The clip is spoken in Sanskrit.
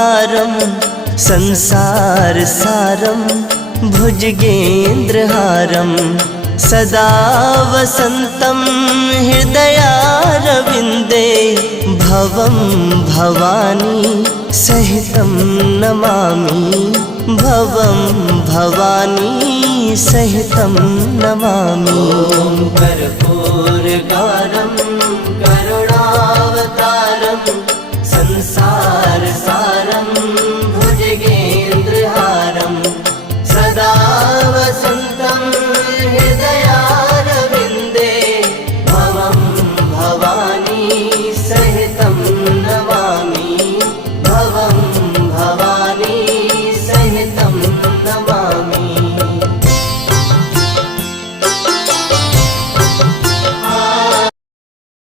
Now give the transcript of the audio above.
अवतारं संसारसारं भुजगेन्द्रहारं सदा वसन्तं हृदयारविन्दे भवं भवानी सहितं नमामि भवं भवानी सहितं नमामि। कर्पूरगौरं